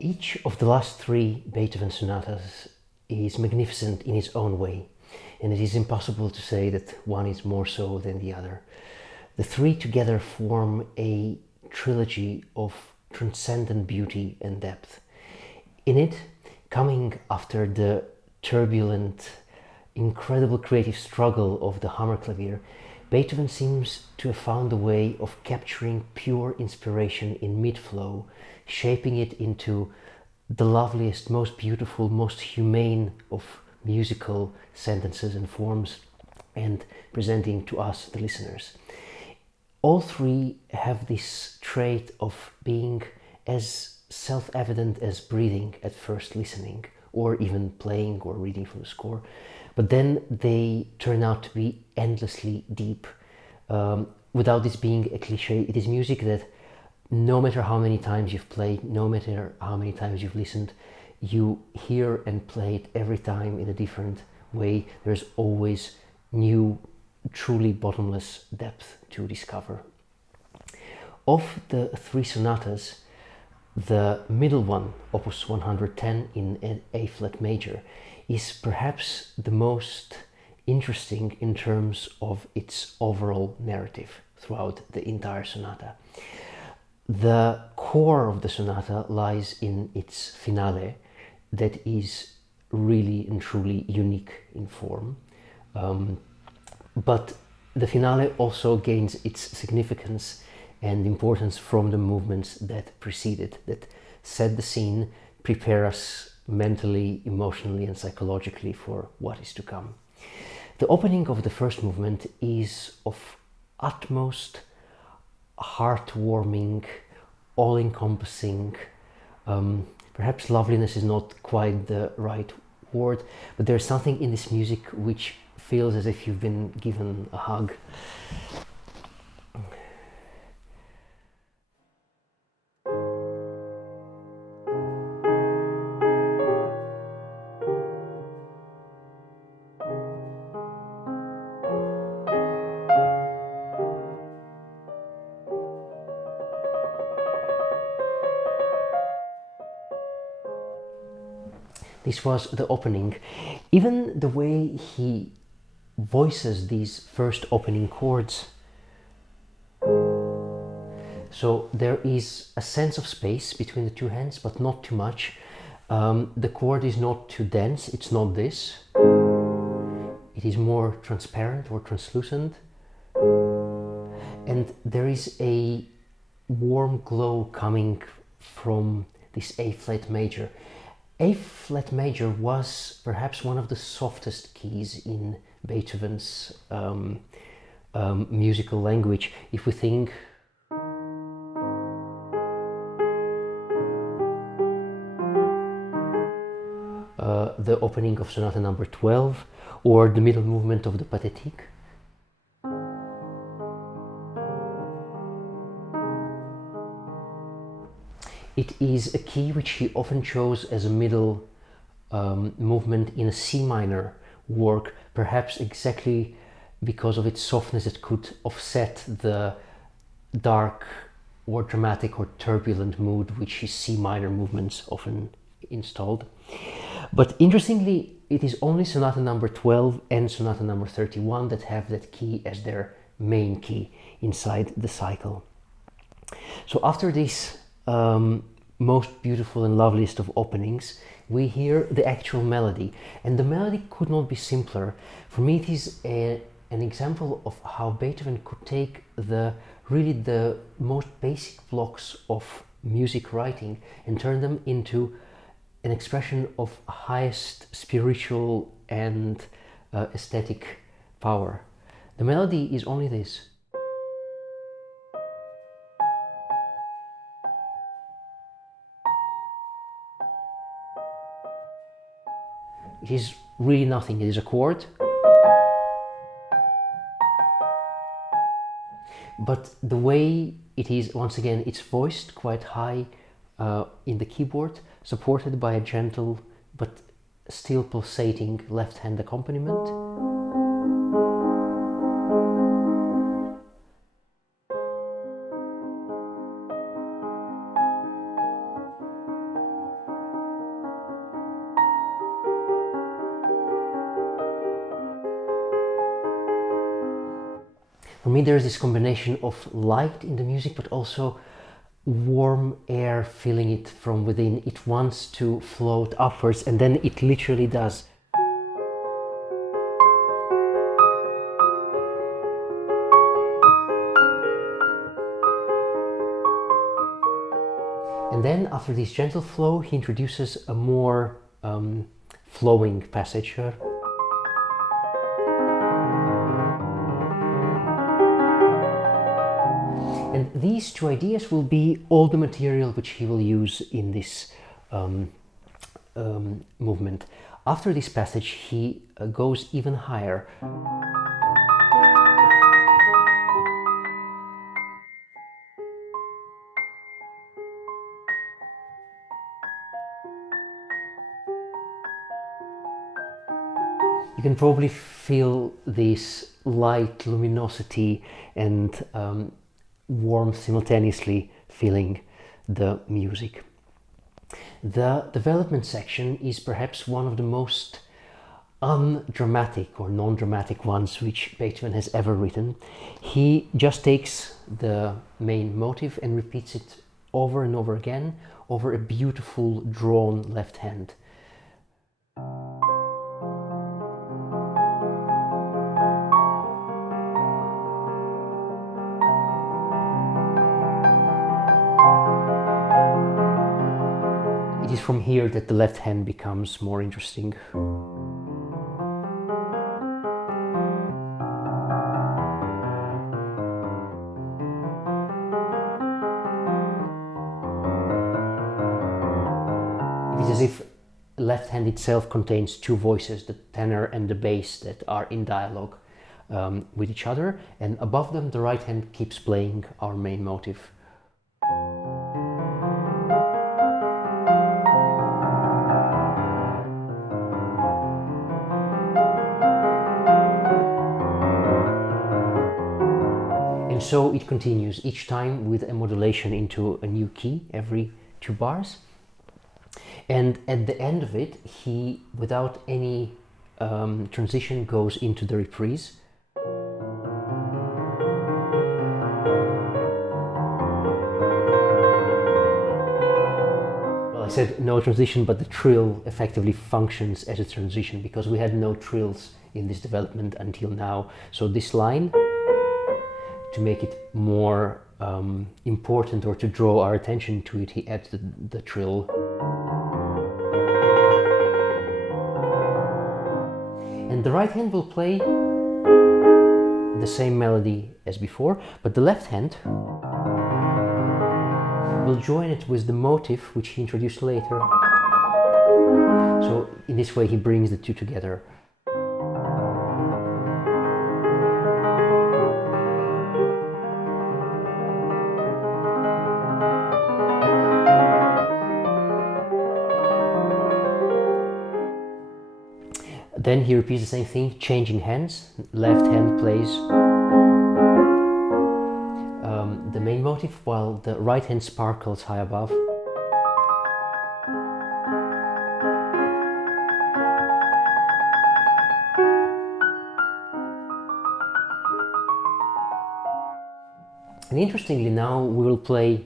Each of the last three Beethoven sonatas is magnificent in its own way, and it is impossible to say that one is more so than the other. The three together form a trilogy of transcendent beauty and depth. In it, coming after the turbulent, incredible creative struggle of the Hammerklavier, Beethoven seems to have found a way of capturing pure inspiration in mid-flow, shaping it into the loveliest, most beautiful, most humane of musical sentences and forms, and presenting to us, the listeners. All three have this trait of being as self-evident as breathing at first listening, or even playing or reading from the score, but then they turn out to be endlessly deep. Without this being a cliche, it is music that no matter how many times you've played, no matter how many times you've listened, you hear and play it every time in a different way. There's always new, truly bottomless depth to discover. Of the three sonatas, the middle one, Opus 110 in A flat major, is perhaps the most interesting in terms of its overall narrative throughout the entire sonata. The core of the sonata lies in its finale, that is really and truly unique in form. But the finale also gains its significance and importance from the movements that precede it, that set the scene, prepare us mentally, emotionally, and psychologically for what is to come. The opening of the first movement is of utmost heartwarming, all-encompassing. Perhaps loveliness is not quite the right word, but there's something in this music which feels as if you've been given a hug. This was the opening. Even the way he voices these first opening chords. So there is a sense of space between the two hands, but not too much. The chord is not too dense, it's not this. It is more transparent or translucent. And there is a warm glow coming from this A flat major. A flat major was perhaps one of the softest keys in Beethoven's musical language. If we think the opening of Sonata number 12 or the middle movement of the Pathétique. It is a key which he often chose as a middle movement in a C minor work, perhaps exactly because of its softness. It could offset the dark or dramatic or turbulent mood which his C minor movements often installed. But interestingly, it is only Sonata number 12 and Sonata number 31 that have that key as their main key inside the cycle. So after this most beautiful and loveliest of openings, we hear the actual melody, and the melody could not be simpler. For me, it is an example of how Beethoven could take the most basic blocks of music writing and turn them into an expression of highest spiritual and aesthetic power. The melody is only this. It is really nothing. It is a chord, but the way it is, once again, it's voiced quite high in the keyboard, supported by a gentle but still pulsating left hand accompaniment. For me, there's this combination of light in the music, but also warm air filling it from within. It wants to float upwards, and then it literally does. And then after this gentle flow, he introduces a more flowing passage here. And these two ideas will be all the material which he will use in this movement. After this passage, he goes even higher. You can probably feel this light luminosity and warmth simultaneously filling the music. The development section is perhaps one of the most undramatic or non-dramatic ones which Beethoven has ever written. He just takes the main motive and repeats it over and over again over a beautiful drawn left hand. It is from here that the left hand becomes more interesting. It is as if the left hand itself contains two voices, the tenor and the bass, that are in dialogue with each other, and above them the right hand keeps playing our main motive. And so it continues, each time with a modulation into a new key every 2 bars. And at the end of it, he, without any transition, goes into the reprise. Well, I said no transition, but the trill effectively functions as a transition because we had no trills in this development until now. So this line, to make it more important or to draw our attention to it, he adds the trill. And the right hand will play the same melody as before, but the left hand will join it with the motive which he introduced later. So in this way he brings the two together. Then he repeats the same thing, changing hands. Left hand plays the main motive, while the right hand sparkles high above. And interestingly, now we will play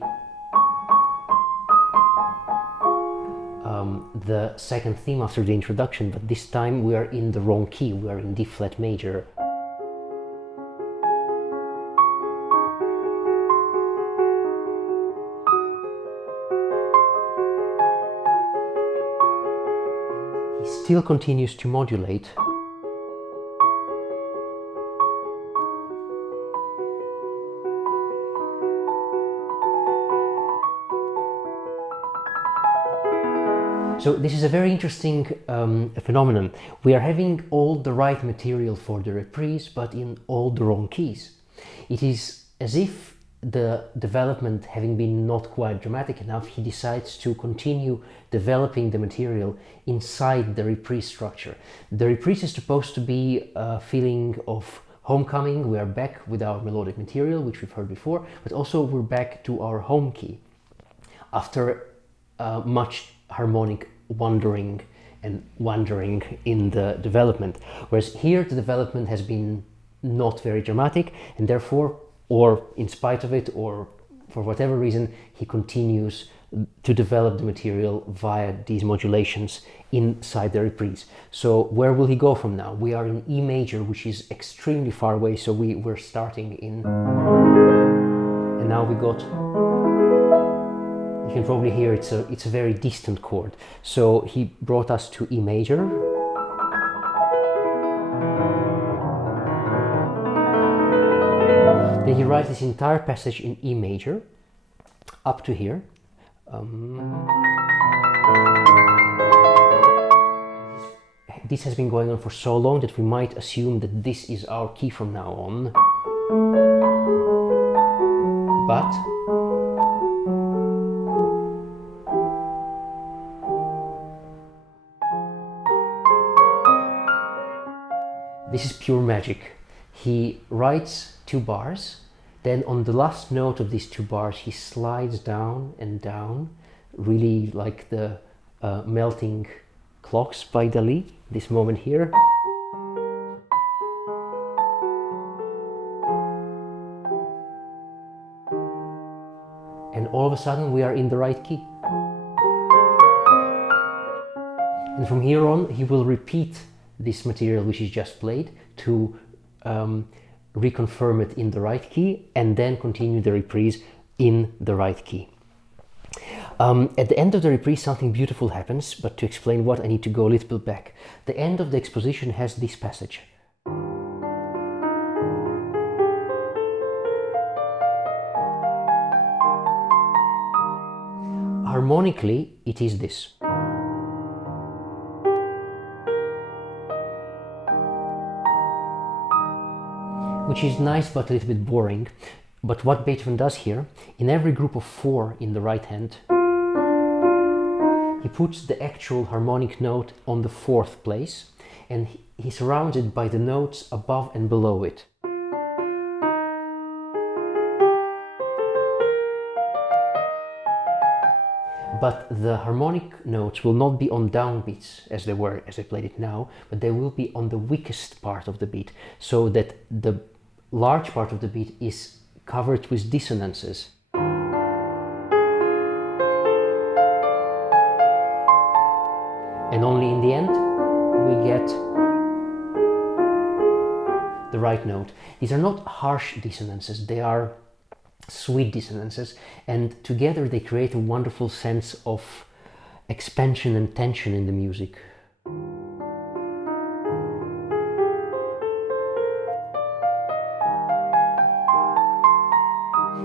the second theme after the introduction, but this time we are in the wrong key, we are in D flat major. He still continues to modulate. So this is a very interesting phenomenon. We are having all the right material for the reprise, but in all the wrong keys. It is as if the development, having been not quite dramatic enough, he decides to continue developing the material inside the reprise structure. The reprise is supposed to be a feeling of homecoming. We are back with our melodic material, which we've heard before, but also we're back to our home key after much harmonic wandering and wandering in the development. Whereas here the development has been not very dramatic, and therefore, or in spite of it, or for whatever reason, he continues to develop the material via these modulations inside the reprise. So where will he go from now? We are in E major, which is extremely far away, so we're starting in, and now we got, you can probably hear it's a very distant chord. So he brought us to E major. Then he writes this entire passage in E major, up to here. This has been going on for so long that we might assume that this is our key from now on. But this is pure magic. He writes 2 bars, then on the last note of these 2 bars he slides down and down, really like the melting clocks by Dali, this moment here. And all of a sudden we are in the right key. And from here on he will repeat this material which is just played to reconfirm it in the right key, and then continue the reprise in the right key. At the end of the reprise something beautiful happens, but to explain what I need to go a little bit back. The end of the exposition has this passage. Harmonically it is this. Which is nice but a little bit boring. But what Beethoven does here, in every group of 4 in the right hand, he puts the actual harmonic note on the 4th place, and he surrounds it by the notes above and below it. But the harmonic notes will not be on downbeats as they were as I played it now, but they will be on the weakest part of the beat, so that the large part of the beat is covered with dissonances. And only in the end we get the right note. These are not harsh dissonances, they are sweet dissonances, and together they create a wonderful sense of expansion and tension in the music.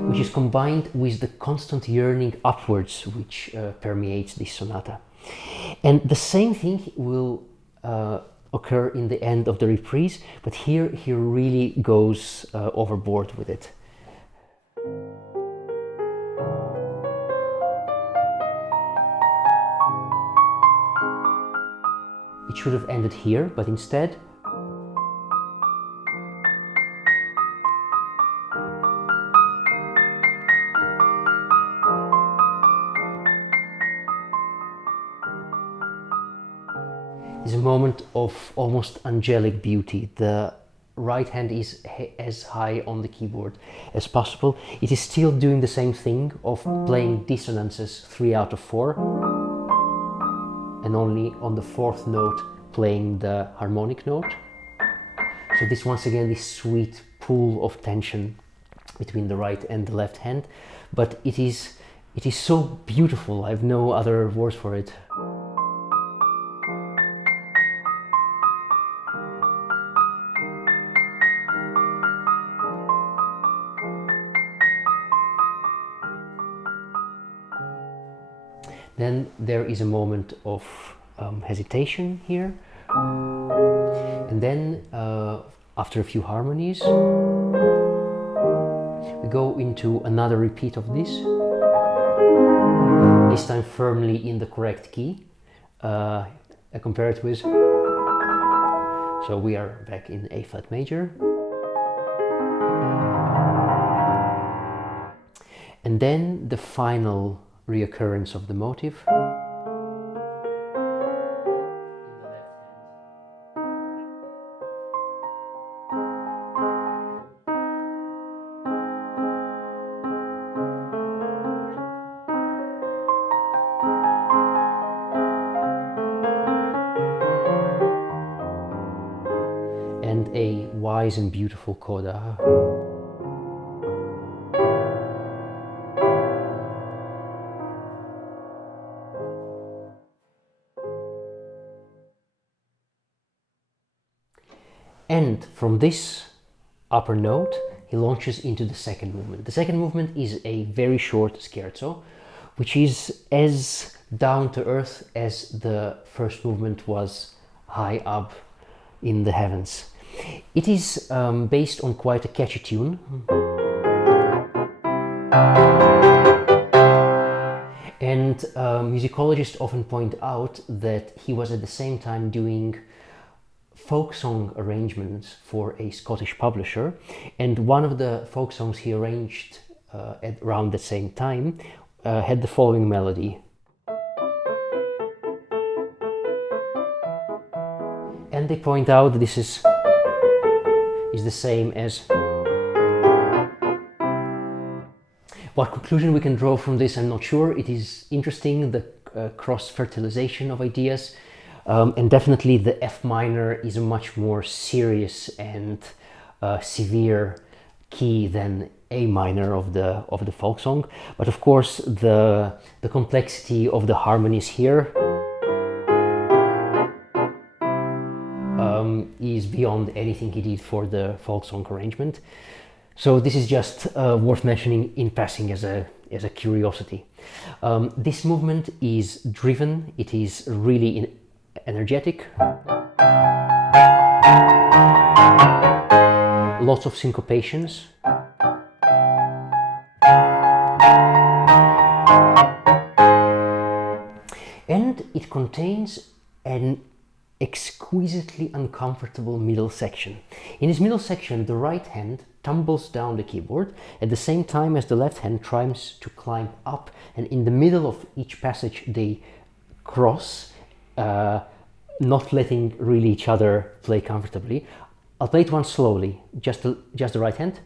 Which is combined with the constant yearning upwards which permeates this sonata. And the same thing will occur in the end of the reprise, but here he really goes overboard with it. It should have ended here, but instead is a moment of almost angelic beauty. The right hand is as high on the keyboard as possible. It is still doing the same thing of playing dissonances 3 out of 4, and only on the 4th note playing the harmonic note. So this once again, this sweet pool of tension between the right and the left hand, but it is so beautiful. I have no other words for it. Then there is a moment of hesitation here, and then after a few harmonies we go into another repeat of this time firmly in the correct key. I compare it with, so we are back in A flat major, and then the final reoccurrence of the motive. wise and beautiful coda. And from this upper note, he launches into the second movement. The second movement is a very short scherzo, which is as down to earth as the first movement was high up in the heavens. It is based on quite a catchy tune. And musicologists often point out that he was at the same time doing folk song arrangements for a Scottish publisher, and one of the folk songs he arranged at around the same time had the following melody. And they point out that this is the same as. What conclusion we can draw from this, I'm not sure. It is interesting, the cross-fertilization of ideas. And definitely the F minor is a much more serious and severe key than A minor of the folk song. But of course the complexity of the harmonies here is beyond anything he did for the folk song arrangement. So this is just worth mentioning in passing as a curiosity. This movement is driven. It is really energetic, lots of syncopations, and it contains an exquisitely uncomfortable middle section. In this middle section, the right hand tumbles down the keyboard at the same time as the left hand tries to climb up, and in the middle of each passage they cross, not letting really each other play comfortably. I'll play it once slowly, just the right hand.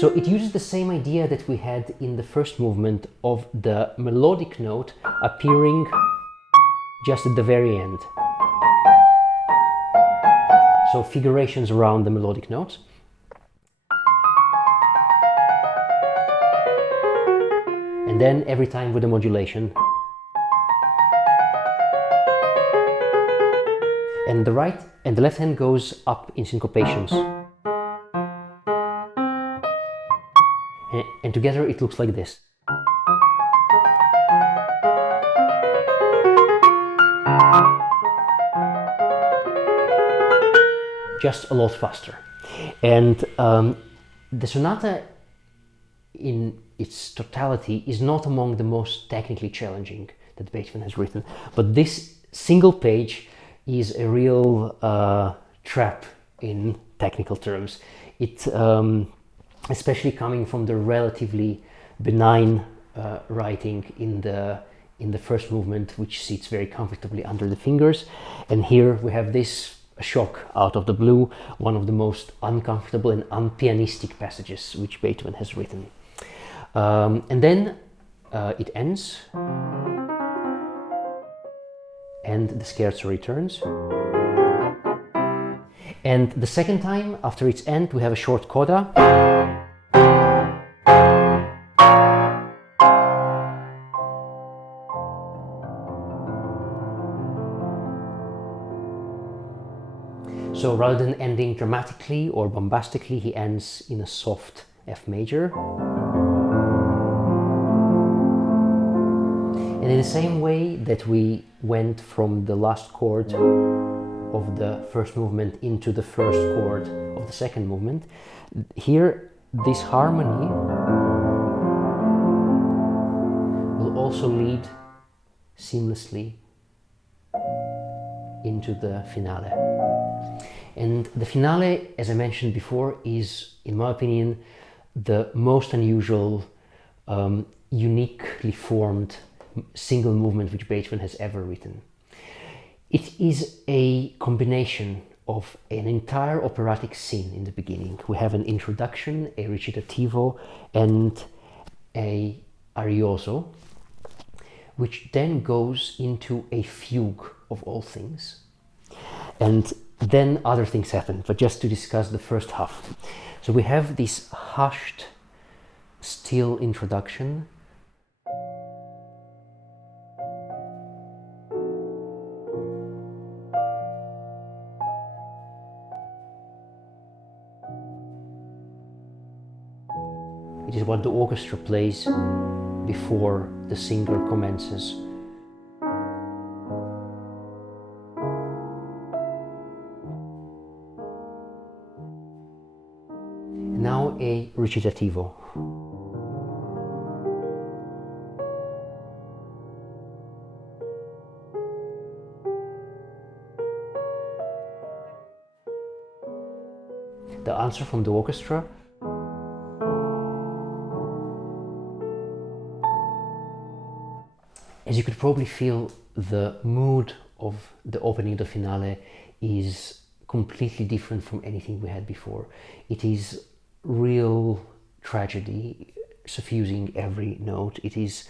So it uses the same idea that we had in the first movement of the melodic note appearing just at the very end. So figurations around the melodic notes. And then every time with a modulation. And the right and the left hand goes up in syncopations. And together it looks like this. Just a lot faster. And the sonata in its totality is not among the most technically challenging that Beethoven has written, but this single page is a real trap in technical terms. It especially coming from the relatively benign writing in the first movement, which sits very comfortably under the fingers, and here we have this shock out of the blue, one of the most uncomfortable and unpianistic passages which Beethoven has written. And then it ends, and the scherzo returns. And the second time, after its end, we have a short coda. So rather than ending dramatically or bombastically, he ends in a soft F major. And in the same way that we went from the last chord of the first movement into the first chord of the second movement, here this harmony will also lead seamlessly into the finale. And the finale, as I mentioned before, is, in my opinion, the most unusual, uniquely formed single movement which Beethoven has ever written. It is a combination of an entire operatic scene in the beginning. We have an introduction, a recitativo, and a arioso, which then goes into a fugue of all things. And then other things happen, but just to discuss the first half. So we have this hushed, still introduction. It is what the orchestra plays before the singer commences. Now a recitativo. The answer from the orchestra. As you could probably feel, the mood of the opening, the finale, is completely different from anything we had before. It is real tragedy suffusing every note. It is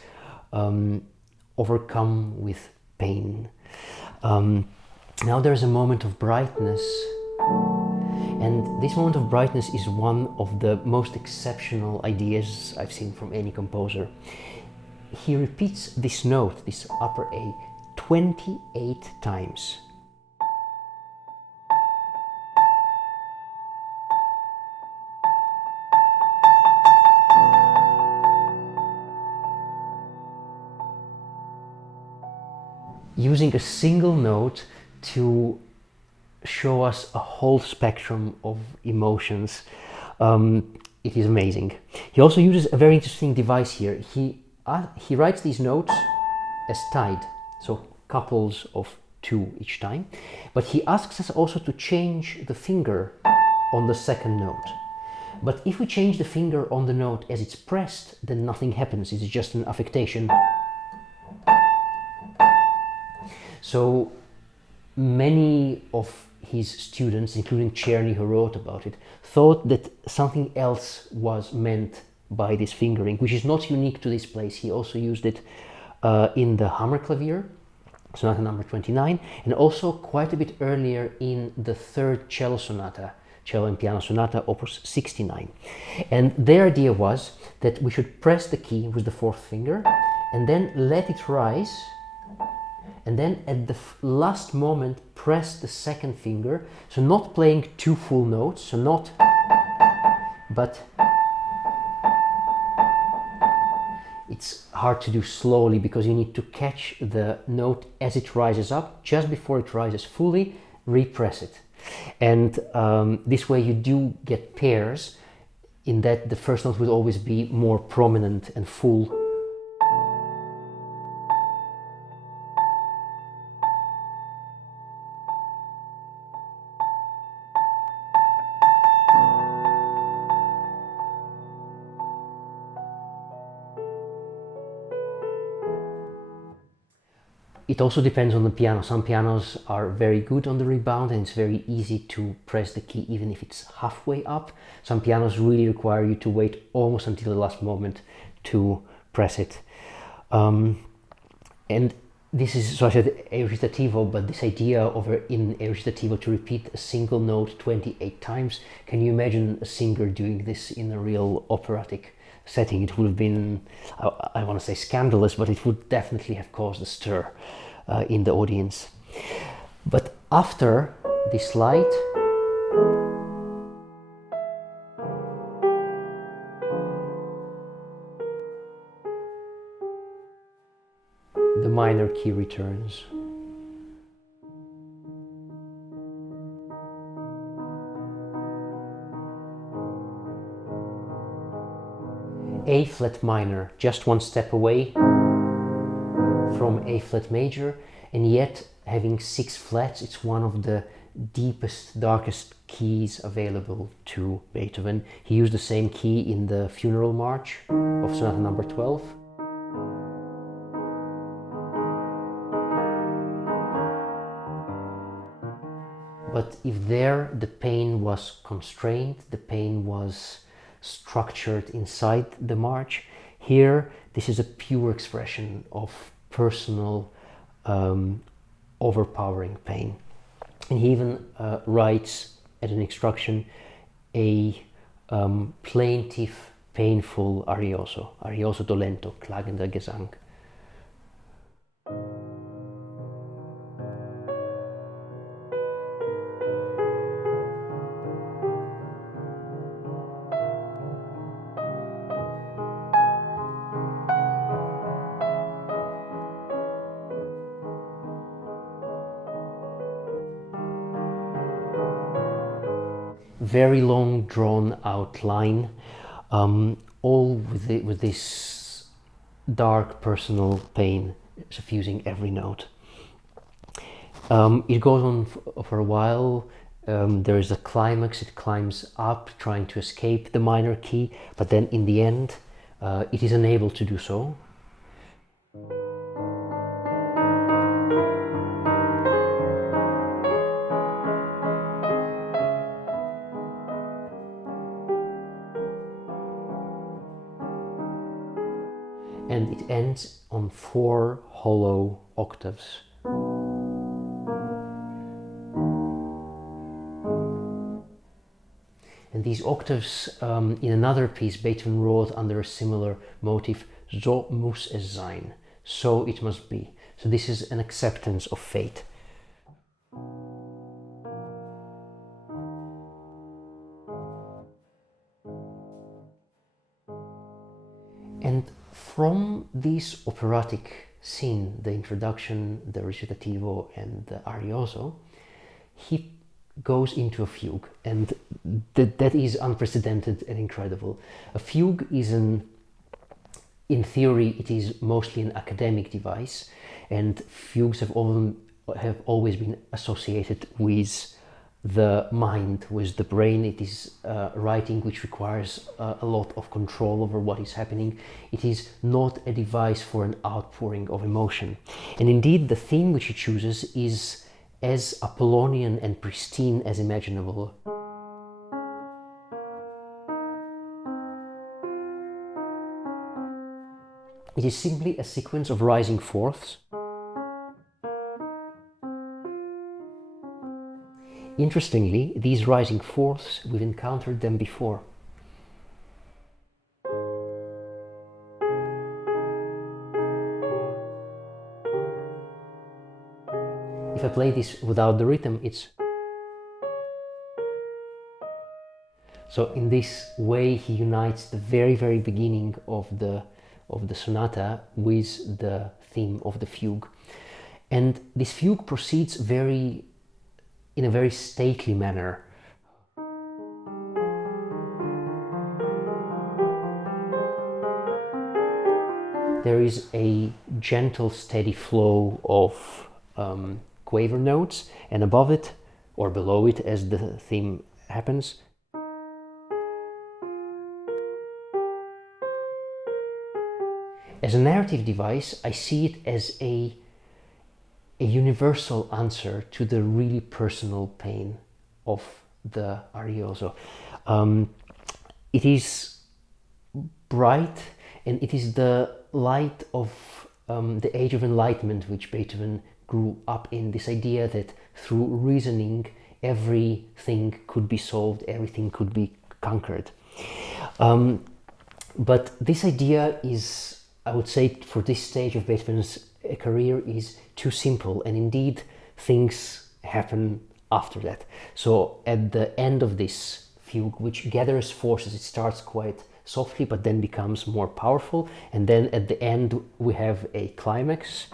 overcome with pain. Now there's a moment of brightness, and this moment of brightness is one of the most exceptional ideas I've seen from any composer. He repeats this note, this upper A, 28 times. Using a single note to show us a whole spectrum of emotions. It is amazing. He also uses a very interesting device here. He writes these notes as tied, so couples of 2 each time, but he asks us also to change the finger on the second note. But if we change the finger on the note as it's pressed, then nothing happens. It's just an affectation. So many of his students, including Czerny, who wrote about it, thought that something else was meant by this fingering, which is not unique to this place. He also used it in the Hammerklavier, Sonata number 29, and also quite a bit earlier in the third cello sonata, cello and piano sonata, opus 69. And their idea was that we should press the key with the fourth finger and then let it rise, and then at the last moment press the second finger, so not playing 2 full notes, so not, but it's hard to do slowly because you need to catch the note as it rises up. Just before it rises fully, repress it. And this way you do get pairs, in that the first note would always be more prominent and full. It also depends on the piano. Some pianos are very good on the rebound and it's very easy to press the key even if it's halfway up. Some pianos really require you to wait almost until the last moment to press it. And this is, so I said a recitativo, but this idea of in a recitativo to repeat a single note 28 times, can you imagine a singer doing this in a real operatic setting? It would have been, I want to say scandalous, but it would definitely have caused a stir in the audience. But after this slide, the minor key returns. A flat minor, just one step away from A flat major, and yet having 6 flats, it's one of the deepest, darkest keys available to Beethoven. He used the same key in the Funeral March of Sonata number 12. But if there the pain was constrained, the pain was structured inside the march, here this is a pure expression of personal, overpowering pain. And he even writes as an instruction a plaintive, painful arioso dolento, klagender Gesang. Very long, drawn-out line, all with this dark, personal pain suffusing every note. It goes on for a while. There is a climax. It climbs up, trying to escape the minor key, but then in the end, it is unable to do so. And it ends on 4 hollow octaves. And these octaves, in another piece Beethoven wrote under a similar motif, so muss es sein, so it must be. So this is an acceptance of fate. And from this operatic scene, the introduction, the recitativo and the arioso, he goes into a fugue, and that is unprecedented and incredible. A fugue is in theory, it is mostly an academic device, and fugues have always been associated with the mind, with the brain. It is writing which requires a lot of control over what is happening. It is not a device for an outpouring of emotion. And indeed, the theme which he chooses is as Apollonian and pristine as imaginable. It is simply a sequence of rising fourths. Interestingly, these rising fourths, we've encountered them before. If I play this without the rhythm, it's... So in this way he unites the very beginning of the sonata with the theme of the fugue. And this fugue proceeds in a very stately manner. There is a gentle, steady flow of quaver notes, and above it, or below it as the theme happens, as a narrative device, I see it as a universal answer to the really personal pain of the arioso. It is bright, and it is the light of the Age of Enlightenment which Beethoven grew up in, this idea that through reasoning everything could be solved, everything could be conquered. But this idea is, I would say, for this stage of Beethoven's career, is too simple, and indeed things happen after that. So at the end of this fugue, which gathers forces, it starts quite softly but then becomes more powerful, and then at the end we have a climax.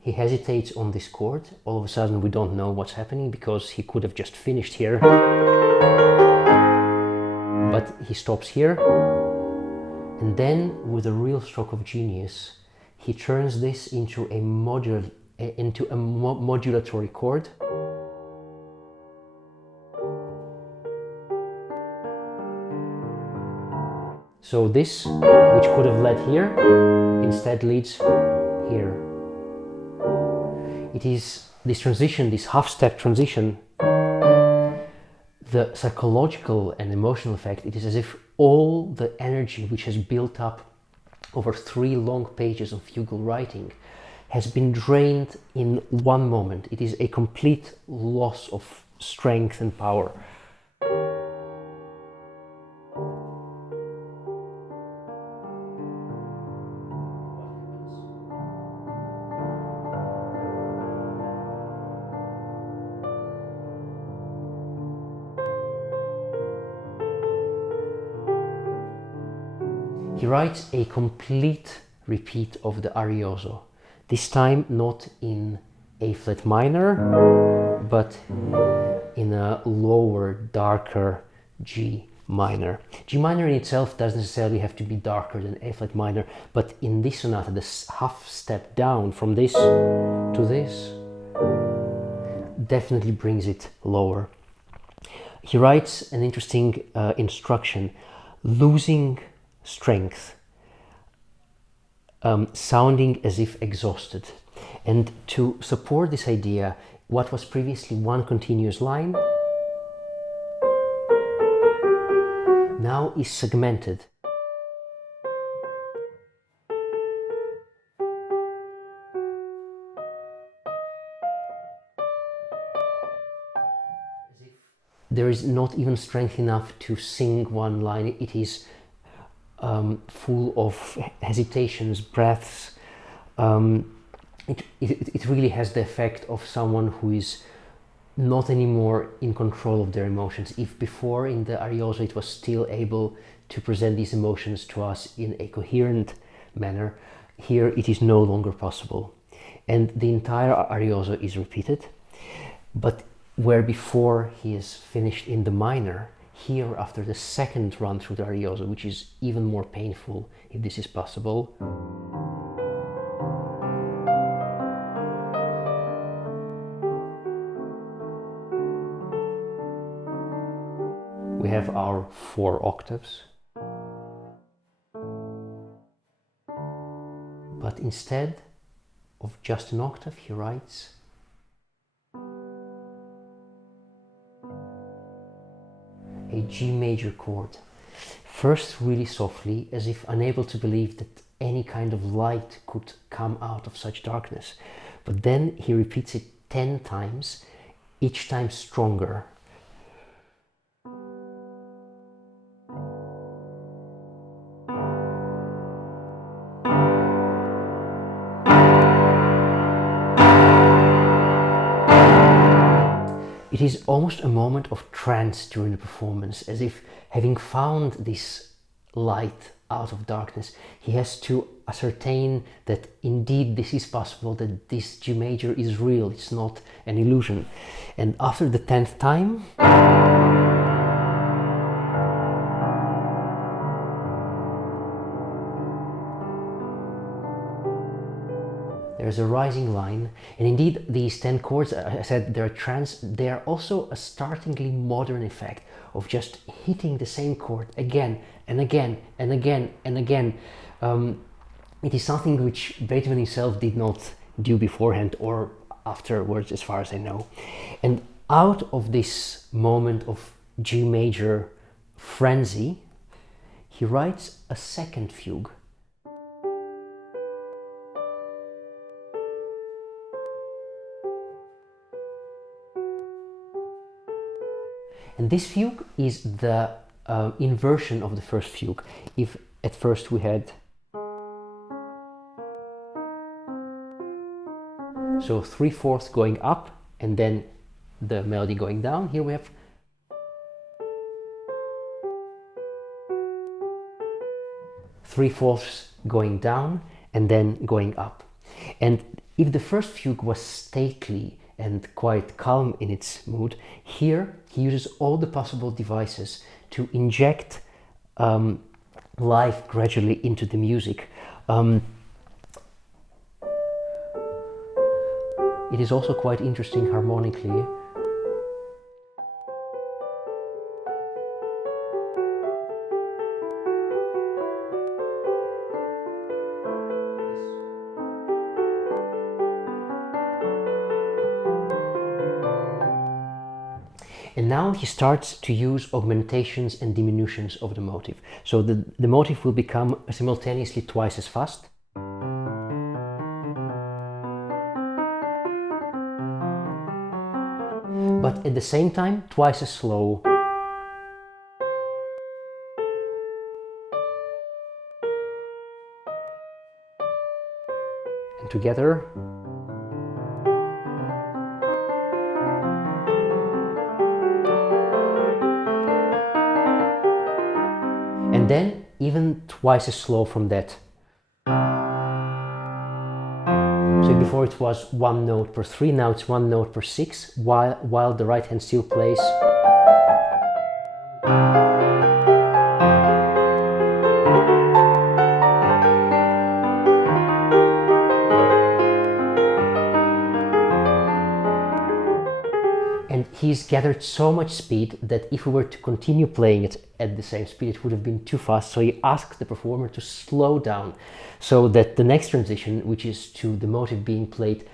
He hesitates on this chord. All of a sudden we don't know what's happening, because he could have just finished here. But he stops here, and then with a real stroke of genius, he turns this into a modulatory chord. So this, which could have led here, instead leads here. It is this transition, this half-step transition, the psychological and emotional effect, it is as if all the energy which has built up over 3 long pages of fugal writing has been drained in one moment. It is a complete loss of strength and power. He writes a complete repeat of the arioso, this time not in A flat minor, but in a lower, darker G minor. G minor in itself doesn't necessarily have to be darker than A flat minor, but in this sonata, the half step down from this to this definitely brings it lower. He writes an interesting instruction, losing strength, sounding as if exhausted. And to support this idea, what was previously one continuous line now is segmented. There is not even strength enough to sing one line. It is full of hesitations, breaths. It really has the effect of someone who is not anymore in control of their emotions. If before in the arioso it was still able to present these emotions to us in a coherent manner, here it is no longer possible. And the entire arioso is repeated, but where before he is finished in the minor, here after the second run through the arioso, which is even more painful if this is possible, we have our 4 octaves, but instead of just an octave he writes a G major chord, first really softly, as if unable to believe that any kind of light could come out of such darkness. But then he repeats it 10 times, each time stronger. It is almost a moment of trance during the performance, as if having found this light out of darkness, he has to ascertain that indeed this is possible, that this G major is real, it's not an illusion. And after the 10th time, there's a rising line, and indeed these 10 chords, I said they're trance, they are also a startlingly modern effect of just hitting the same chord again and again and again and again. It is something which Beethoven himself did not do beforehand or afterwards, as far as I know. And out of this moment of G major frenzy, he writes a second fugue. And this fugue is the inversion of the first fugue. If at first we had, so 3/4 going up and then the melody going down, here we have 3/4 going down and then going up. And if the first fugue was stately and quite calm in its mood, here he uses all the possible devices to inject life gradually into the music. It is also quite interesting harmonically. And now he starts to use augmentations and diminutions of the motive. So the motive will become simultaneously twice as fast. But at the same time, twice as slow. And together. And then even twice as slow from that. So before it was 1 note per 3, now it's 1 note per 6, while the right hand still plays. And he's gathered so much speed that if we were to continue playing it at the same speed, it would have been too fast. So he asked the performer to slow down so that the next transition, which is to the motive being played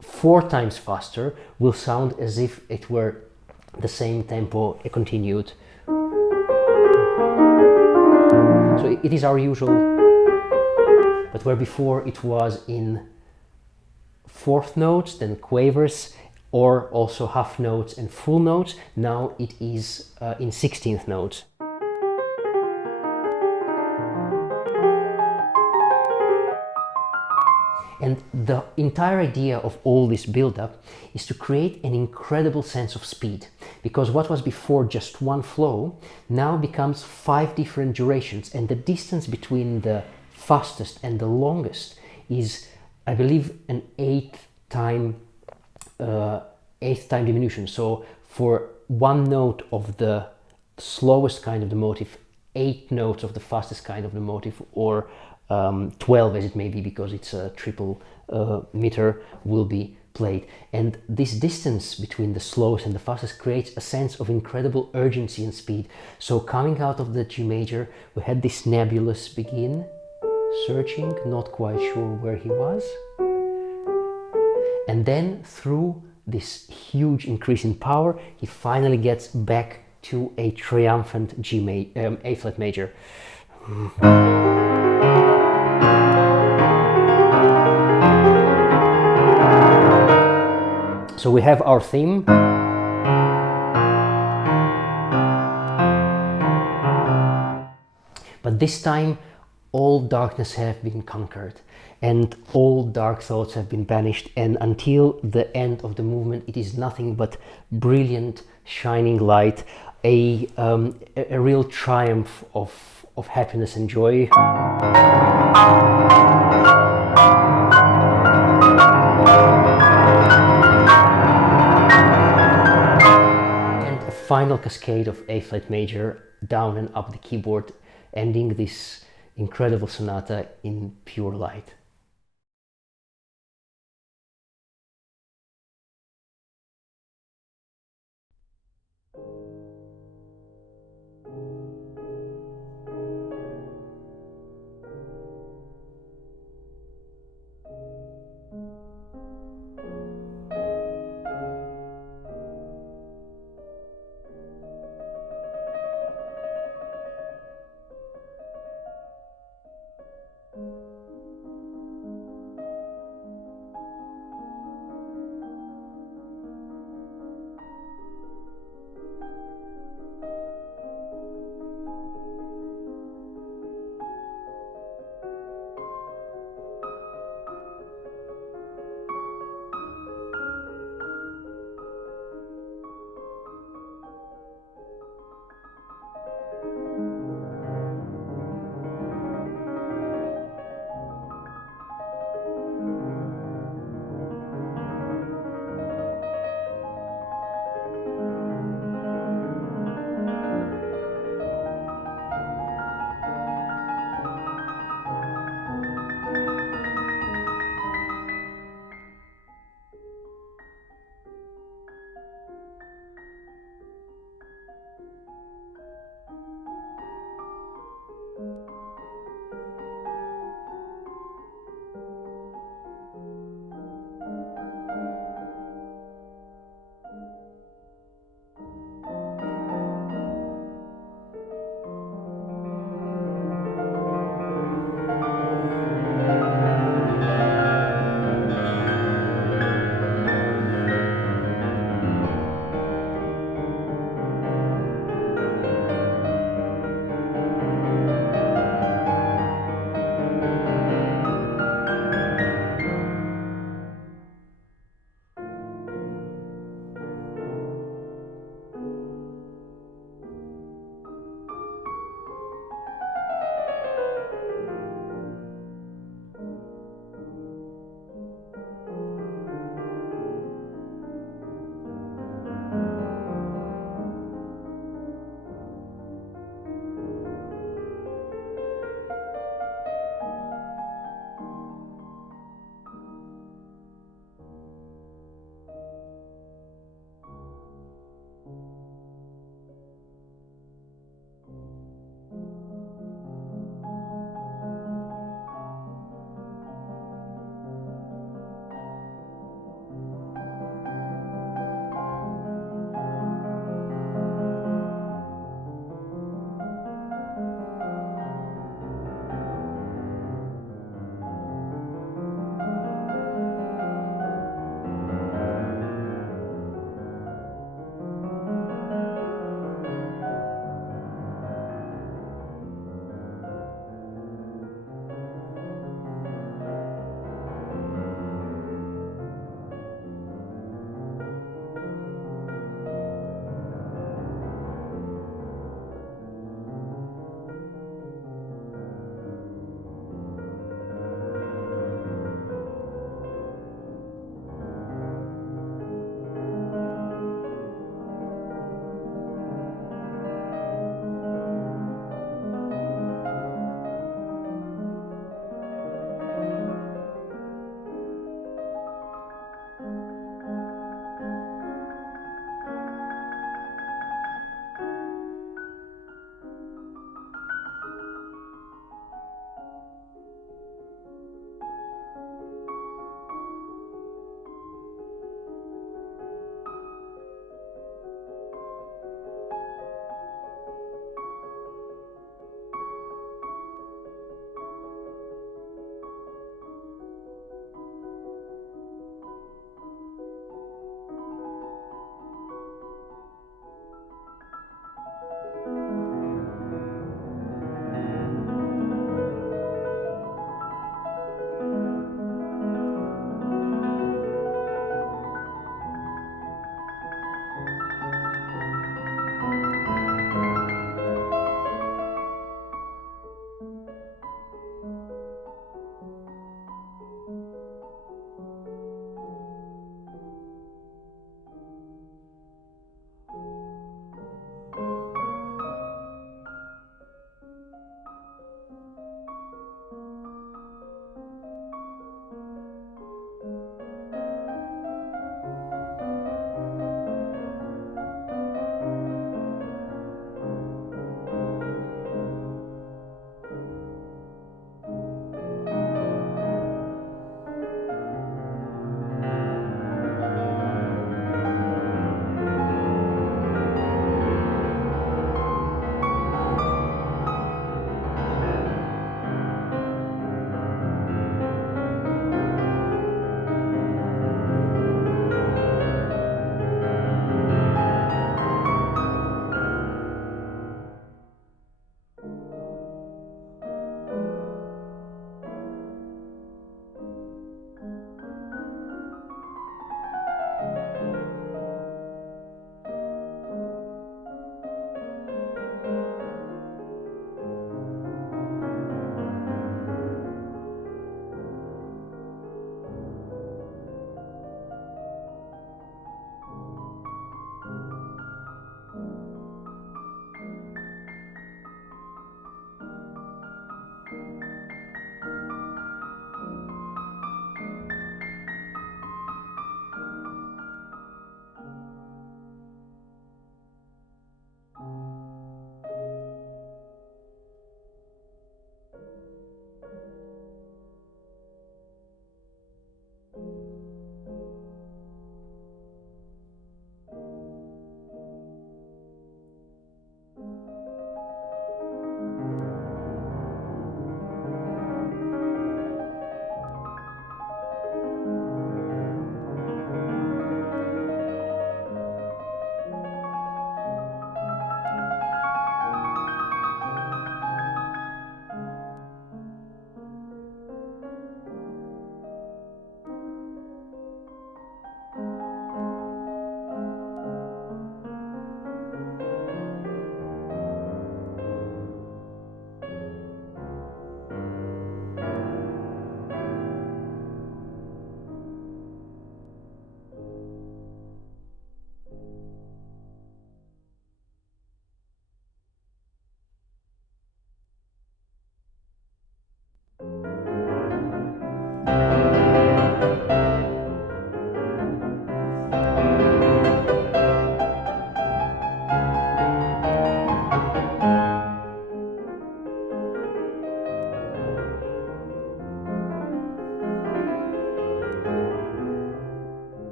4 times faster, will sound as if it were the same tempo continued. So it is our usual, but where before it was in 4th notes, then quavers, or also half notes and full notes, now it is in 16th notes. And the entire idea of all this build-up is to create an incredible sense of speed, because what was before just one flow now becomes 5 different durations, and the distance between the fastest and the longest is, I believe, an 8th time diminution. So for 1 note of the slowest kind of the motive, 8 notes of the fastest kind of the motive, or 12 as it may be, because it's a triple meter, will be played. And this distance between the slowest and the fastest creates a sense of incredible urgency and speed. So coming out of the G major, we had this nebulous begin, searching, not quite sure where he was. And then through this huge increase in power, he finally gets back to a triumphant A flat major. So we have our theme. But this time all darkness have been conquered and all dark thoughts have been banished, and until the end of the movement it is nothing but brilliant shining light, a real triumph of happiness and joy. And a final cascade of A flat major down and up the keyboard, ending this incredible sonata in pure light.